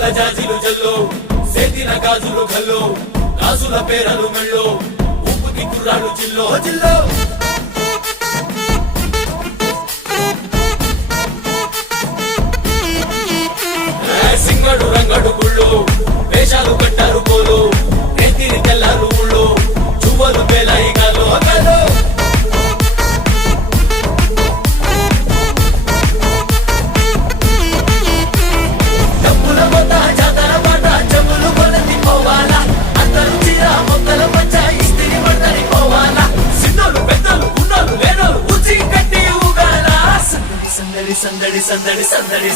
మువ్వల జాజిలు జల్లో సేతిన గాజులు గల్లో గాజుల పేరలు మెళ్ళో ఊపుకి కుర్రాడు జిల్లో జిల్లో సింగడు రంగడు గుళ్ళు వేషాలు కట్టారు పోలు నెత్తిని తెల్లారు ఊళ్ళు చువ్వలు పేలాయి గాలో గాలో డబ్బుల మొత్త జాతర పాట చెవులు కొలది పోవాలా అందరూ చీర మొక్కల మధ్య ఇస్తిరి పడతని పోవాలా సిన్నోళ్ళు పెద్దలు ఉన్నోళ్ళు లేనోళ్ళు ఉచి కట్టి ఊగాల సందడి సందడి సందడి సందడి సందడి